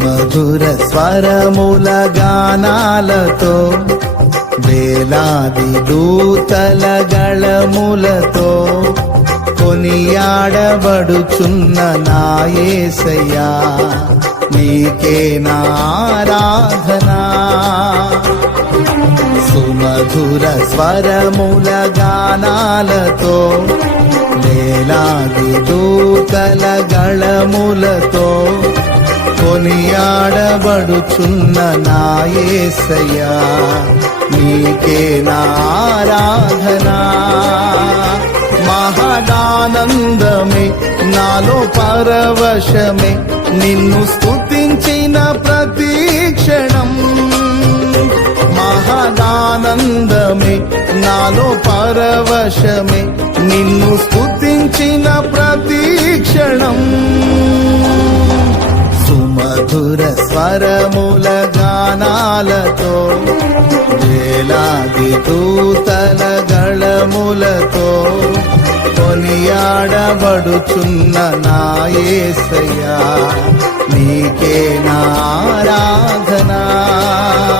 సుమధుర స్వరముల గానాలతో వేలాది దూతల గళములతో కొనియాడబడుచున్న నా యేసయ్యా నీకే నా ఆరాధన. సుమధుర స్వరముల గానాలతో వేలాది దూతల గళములతో కొనియాడబడుచున్న నా యేసయ్యా నీకే నా ఆరాధన. మహదానందమే నాలో పరవశమే నిన్ను స్తుతించిన ప్రతి క్షణం. మహదానందమే నాలో పరవశమే నిన్ను స్తుతించిన ప్రతి క్షణం. సుమధుర స్వరముల గానాలతో వేలాది దూతల గళములతో కొనియాడబడుచున్న నా యేసయ్యా నీకే నా ఆరాధన.